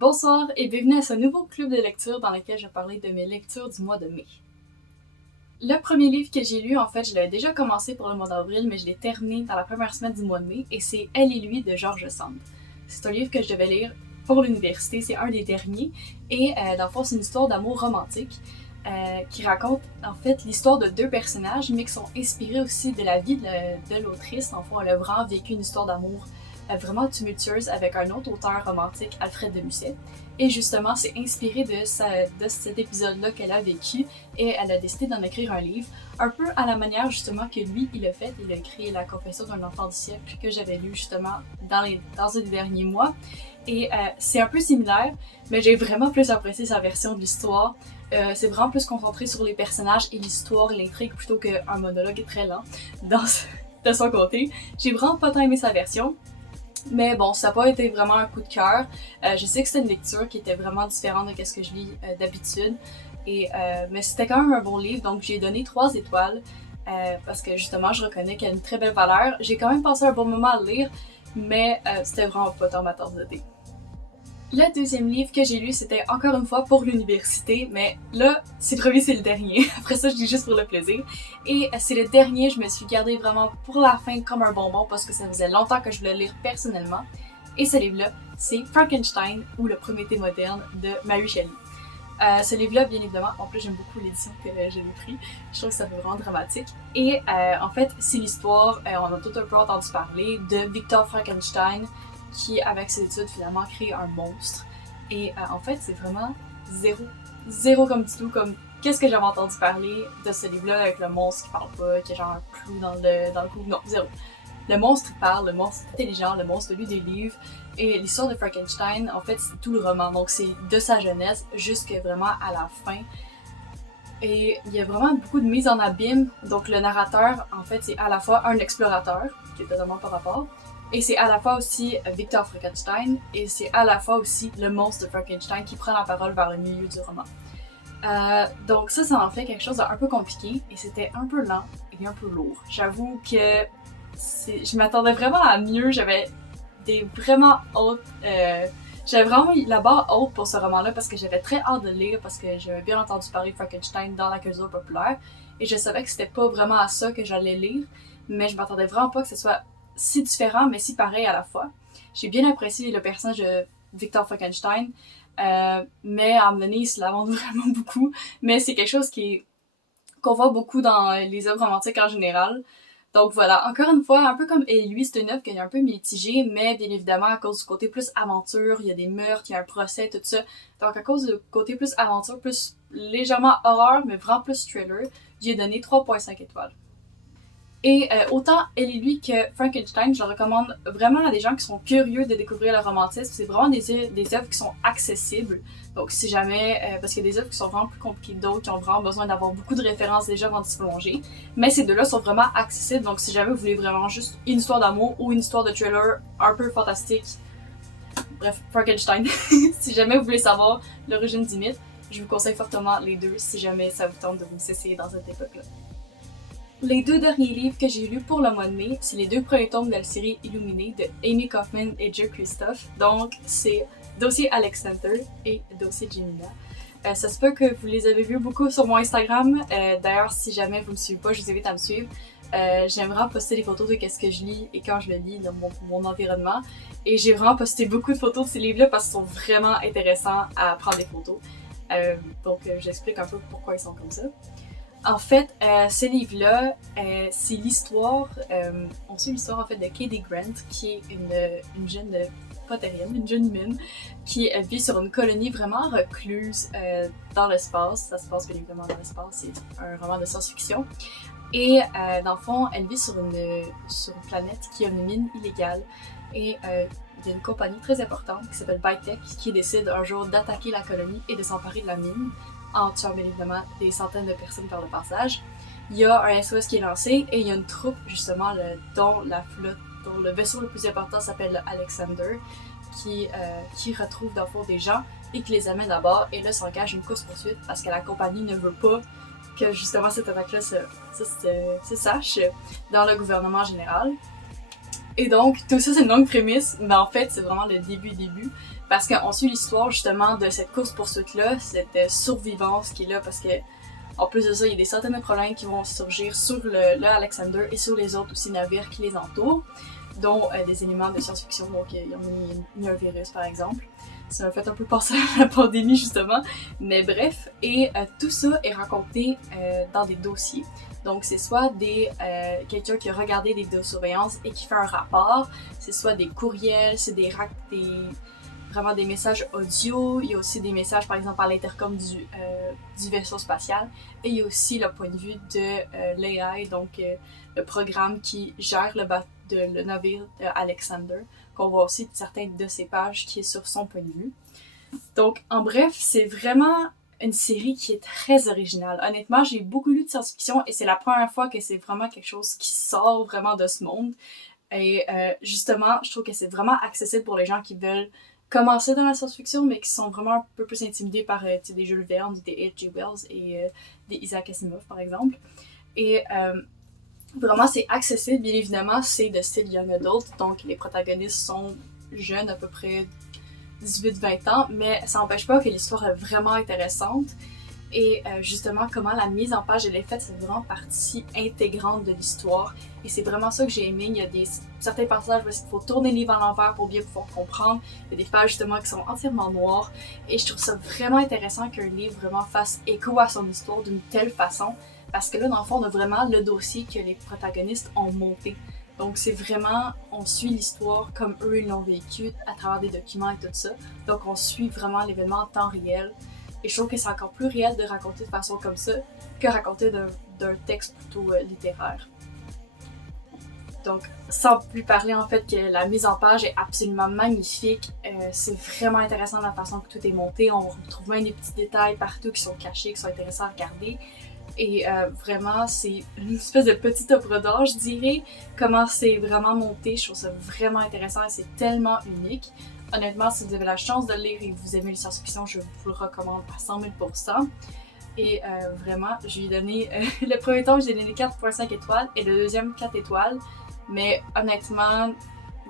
Bonsoir et bienvenue à ce nouveau club de lecture dans lequel je vais parler de mes lectures du mois de mai. Le premier livre que j'ai lu, en fait, je l'avais déjà commencé pour le mois d'avril, mais je l'ai terminé dans la première semaine du mois de mai, et c'est Elle et lui de George Sand. C'est un livre que je devais lire pour l'université, c'est un des derniers, et dans le fond, c'est une histoire d'amour romantique qui raconte en fait l'histoire de deux personnages, mais qui sont inspirés aussi de la vie de l'autrice. En fond, elle a vraiment vécu une histoire d'amour vraiment tumultueuse avec un autre auteur romantique, Alfred de Musset. Et justement, c'est inspiré de cet épisode-là qu'elle a vécu et elle a décidé d'en écrire un livre, un peu à la manière justement que lui, il a fait. Il a écrit La confession d'un enfant du siècle que j'avais lu justement dans un des derniers mois. Et c'est un peu similaire, mais j'ai vraiment plus apprécié sa version de l'histoire. C'est vraiment plus concentré sur les personnages et l'histoire et l'intrigue plutôt qu'un monologue très lent de son côté. J'ai vraiment pas tant aimé sa version. Mais bon, ça n'a pas été vraiment un coup de cœur. Je sais que c'était une lecture qui était vraiment différente de ce que je lis d'habitude. Mais c'était quand même un bon livre, donc j'ai donné 3 étoiles. Parce que justement, je reconnais qu'il y a une très belle valeur. J'ai quand même passé un bon moment à le lire, mais c'était vraiment pas dans ma tasse de thé. Le deuxième livre que j'ai lu, c'était encore une fois pour l'université, mais là, c'est premier, c'est le dernier. Après ça, je lis juste pour le plaisir. Et c'est le dernier, je me suis gardée vraiment pour la fin comme un bonbon parce que ça faisait longtemps que je voulais le lire personnellement. Et ce livre-là, c'est Frankenstein ou Le Prométhée moderne de Mary Shelley. Ce livre-là, bien évidemment, en plus j'aime beaucoup l'édition que j'ai pris. Je trouve que ça fait vraiment dramatique. Et en fait, c'est l'histoire, on a tout un peu entendu parler, de Victor Frankenstein, qui, avec ses études, finalement crée un monstre. Et en fait, c'est vraiment zéro comme du tout, comme qu'est-ce que j'avais entendu parler de ce livre-là avec le monstre qui parle pas, qui a genre un clou dans le cou. Non, zéro. Le monstre parle, le monstre est intelligent, le monstre lit des livres. Et l'histoire de Frankenstein, en fait, c'est tout le roman. Donc c'est de sa jeunesse jusqu'à vraiment à la fin. Et il y a vraiment beaucoup de mise en abîme. Donc le narrateur, en fait, c'est à la fois un explorateur, qui est totalement par rapport, et c'est à la fois aussi Victor Frankenstein, et c'est à la fois aussi le monstre de Frankenstein qui prend la parole vers le milieu du roman. Donc ça en fait quelque chose d'un peu compliqué, et c'était un peu lent et un peu lourd. J'avoue que je m'attendais vraiment à mieux, j'avais j'avais vraiment eu la barre haute pour ce roman-là parce que j'avais très hâte de le lire, parce que j'avais bien entendu parler de Frankenstein dans la culture populaire, et je savais que c'était pas vraiment à ça que j'allais lire, mais je m'attendais vraiment pas que ce soit si différent mais si pareil à la fois. J'ai bien apprécié le personnage de Victor Frankenstein, mais à un moment donné, il se lamente vraiment beaucoup. Mais c'est quelque chose qu'on voit beaucoup dans les œuvres romantiques en général. Donc voilà, encore une fois, un peu comme Et lui, c'est une œuvre qui est un peu mitigée, mais bien évidemment, à cause du côté plus aventure, il y a des meurtres, il y a un procès, tout ça. Donc à cause du côté plus aventure, plus légèrement horreur, mais vraiment plus thriller, j'ai donné 3.5 étoiles. Et autant Elle et lui que Frankenstein, je le recommande vraiment à des gens qui sont curieux de découvrir le romantisme. C'est vraiment des œuvres qui sont accessibles. Donc si jamais, parce qu'il y a des œuvres qui sont vraiment plus compliquées que d'autres, qui ont vraiment besoin d'avoir beaucoup de références déjà avant de s'y plonger. Mais ces deux-là sont vraiment accessibles, donc si jamais vous voulez vraiment juste une histoire d'amour ou une histoire de thriller un peu fantastique, bref, Frankenstein. Si jamais vous voulez savoir l'origine du mythe, je vous conseille fortement les deux si jamais ça vous tente de vous essayer dans cette époque-là. Les 2 derniers livres que j'ai lus pour le mois de mai, c'est les 2 premiers tomes de la série Illuminée de Amy Kaufman et Joe Christophe. Donc, c'est Dossier Alexander et Dossier Gemina. Ça se peut que vous les avez vus beaucoup sur mon Instagram. D'ailleurs, si jamais vous me suivez pas, je vous invite à me suivre. J'aimerais poster des photos de ce que je lis et quand je le lis dans mon environnement. Et j'ai vraiment posté beaucoup de photos de ces livres-là parce qu'ils sont vraiment intéressants à prendre des photos. Donc, j'explique un peu pourquoi ils sont comme ça. En fait, ce livre-là, c'est l'histoire, on suit l'histoire en fait de Cady Grant, qui est une jeune potérienne, une jeune humaine, qui vit sur une colonie vraiment recluse dans l'espace. Ça se passe bien évidemment dans l'espace, c'est un roman de science-fiction. Et dans le fond, elle vit sur une planète qui a une mine illégale. Et il y a une compagnie très importante qui s'appelle Bytech qui décide un jour d'attaquer la colonie et de s'emparer de la mine, en tuant bien évidemment des centaines de personnes par le passage. Il y a un SOS qui est lancé et il y a une troupe justement dont le vaisseau le plus important s'appelle Alexander, qui retrouve dans le fond des gens et qui les amène à bord, et là s'engage une course-poursuite parce que la compagnie ne veut pas que justement cette attaque-là se sache dans le gouvernement général. Et donc, tout ça, c'est une longue prémisse, mais en fait, c'est vraiment le début, parce qu'on suit l'histoire, justement, de cette course-poursuite-là, cette survivance qui est là, parce que, en plus de ça, il y a des centaines de problèmes qui vont surgir sur le Alexander et sur les autres aussi navires qui les entourent, dont des éléments de science-fiction, donc il y a un virus, par exemple. Ça m'a fait un peu penser à la pandémie, justement. Mais bref, et tout ça est raconté dans des dossiers. Donc, c'est soit quelqu'un qui a regardé des vidéosurveillances et qui fait un rapport, c'est soit des courriels, c'est vraiment des messages audio, il y a aussi des messages, par exemple, à l'intercom du vaisseau spatial, et il y a aussi le point de vue de l'AI, donc le programme qui gère le navire Alexander, qu'on voit aussi certains de ses pages qui est sur son point de vue. Donc, en bref, c'est vraiment une série qui est très originale. Honnêtement, j'ai beaucoup lu de science-fiction et c'est la première fois que c'est vraiment quelque chose qui sort vraiment de ce monde. Et justement, je trouve que c'est vraiment accessible pour les gens qui veulent commencer dans la science-fiction, mais qui sont vraiment un peu plus intimidés par des Jules Verne, des H.G. Wells et des Isaac Asimov, par exemple. Et vraiment, c'est accessible, bien évidemment, c'est de style young adult, donc les protagonistes sont jeunes, à peu près 18-20 ans, mais ça n'empêche pas que l'histoire est vraiment intéressante. Et justement, comment la mise en page elle est faite, c'est vraiment partie intégrante de l'histoire. Et c'est vraiment ça que j'ai aimé. Il y a certains passages où il faut tourner le livre à l'envers pour bien pouvoir comprendre. Il y a des pages justement qui sont entièrement noires. Et je trouve ça vraiment intéressant qu'un livre vraiment fasse écho à son histoire d'une telle façon. Parce que là, dans le fond, on a vraiment le dossier que les protagonistes ont monté. Donc c'est vraiment, on suit l'histoire comme eux ils l'ont vécu à travers des documents et tout ça. Donc on suit vraiment l'événement en temps réel. Et je trouve que c'est encore plus réel de raconter de façon comme ça que raconter d'un texte plutôt littéraire. Donc, sans plus parler en fait que la mise en page est absolument magnifique, c'est vraiment intéressant la façon que tout est monté, on retrouve même des petits détails partout qui sont cachés, qui sont intéressants à regarder. Et vraiment, c'est une espèce de petite œuvre d'art, je dirais. Comment c'est vraiment monté, je trouve ça vraiment intéressant et c'est tellement unique. Honnêtement, si vous avez la chance de le lire et que vous aimez les science-fiction, je vous le recommande à 100 000 %. Et vraiment, je lui ai donné... le premier tome, j'ai donné 4.5 étoiles et le deuxième 4 étoiles. Mais honnêtement,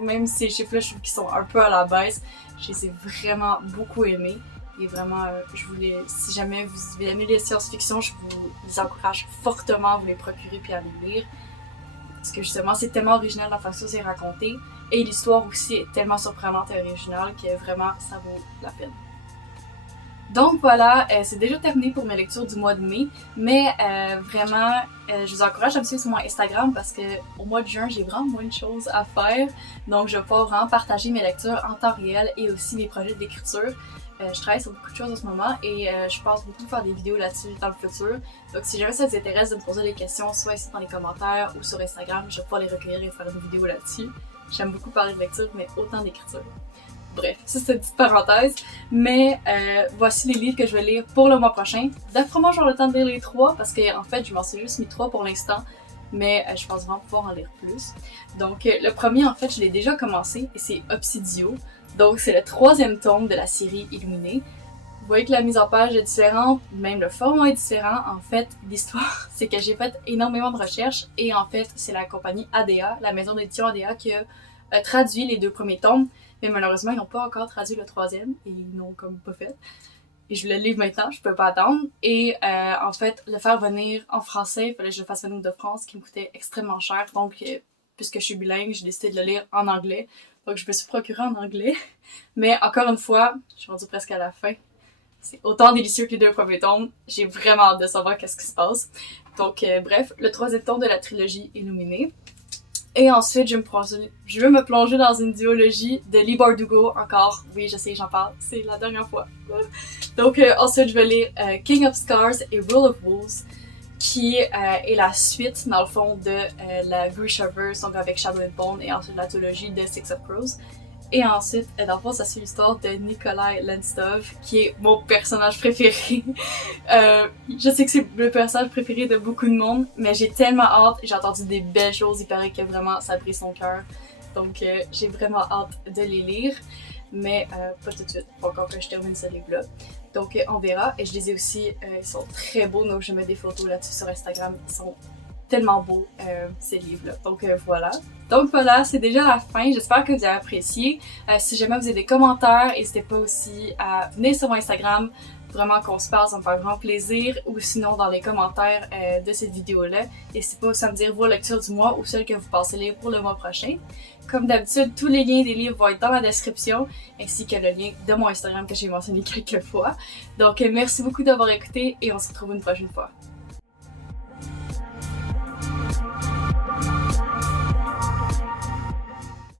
même ces chiffres-là, je trouve qu'ils sont un peu à la baisse. Je les ai vraiment beaucoup aimés. Et vraiment, si jamais vous aimez les science-fiction, je vous encourage fortement à vous les procurer puis à les lire. Parce que justement, c'est tellement original la façon dont c'est raconté. Et l'histoire aussi est tellement surprenante et originale que vraiment, ça vaut la peine. Donc voilà, c'est déjà terminé pour mes lectures du mois de mai, mais vraiment, je vous encourage à me suivre sur mon Instagram parce que au mois de juin, j'ai vraiment moins de choses à faire. Donc je vais pouvoir vraiment partager mes lectures en temps réel et aussi mes projets d'écriture. Je travaille sur beaucoup de choses en ce moment et je pense beaucoup faire des vidéos là-dessus dans le futur. Donc si jamais ça vous intéresse de me poser des questions, soit ici dans les commentaires ou sur Instagram, je vais pouvoir les recueillir et faire une vidéo là-dessus. J'aime beaucoup parler de lecture, mais autant d'écriture. Bref, ça c'est une petite parenthèse, mais voici les livres que je vais lire pour le mois prochain. D'après moi, j'aurai le temps de lire les 3 parce que en fait, je m'en suis juste mis 3 pour l'instant, mais je pense vraiment pouvoir en lire plus. Donc le premier, en fait, je l'ai déjà commencé et c'est Obsidio. Donc c'est le 3e tome de la série Illuminée. Vous voyez que la mise en page est différente, même le format est différent. En fait, l'histoire, c'est que j'ai fait énormément de recherches et en fait, c'est la compagnie ADA, la maison d'édition ADA qui a traduit les 2 premiers tomes. Mais malheureusement, ils n'ont pas encore traduit le 3e et ils n'ont comme pas fait. Et je le livre maintenant, je peux pas attendre. Et en fait, le faire venir en français, il fallait que je le fasse venir de France, qui me coûtait extrêmement cher. Donc, puisque je suis bilingue, j'ai décidé de le lire en anglais. Donc, je me suis procuré en anglais. Mais encore une fois, je suis rendue presque à la fin. C'est autant délicieux que les 2 premiers tomes. J'ai vraiment hâte de savoir qu'est-ce qui se passe. Donc, bref, le 3e tome de la trilogie Illuminée. Et ensuite, je vais me plonger dans une duologie de Leigh Bardugo encore. Oui, je sais, j'en parle. C'est la dernière fois. Donc, ensuite, je vais lire King of Scars et Rule of Wolves, qui est la suite, dans le fond, de la Grishaverse, donc avec Shadow and Bone, et ensuite la duologie de Six of Crows. Et ensuite, dans le fond, ça suit l'histoire de Nikolai Lenstov, qui est mon personnage préféré. Je sais que c'est le personnage préféré de beaucoup de monde, mais j'ai tellement hâte, j'ai entendu des belles choses, il paraît que vraiment ça brise son cœur. Donc j'ai vraiment hâte de les lire, mais pas tout de suite, pas encore que je termine ce livre-là. Donc on verra, et je les ai aussi, ils sont très beaux, donc je mets des photos là-dessus sur Instagram, ils sont tellement beaux ces livres-là. Donc voilà. Donc voilà, c'est déjà la fin. J'espère que vous avez apprécié. Si jamais vous avez des commentaires, n'hésitez pas aussi à venir sur mon Instagram. Vraiment qu'on se parle, ça me fait vraiment plaisir. Ou sinon dans les commentaires de cette vidéo-là. N'hésitez pas aussi à me dire vos lectures du mois ou celles que vous pensez lire pour le mois prochain. Comme d'habitude, tous les liens des livres vont être dans la description, ainsi que le lien de mon Instagram que j'ai mentionné quelques fois. Donc merci beaucoup d'avoir écouté et on se retrouve une prochaine fois.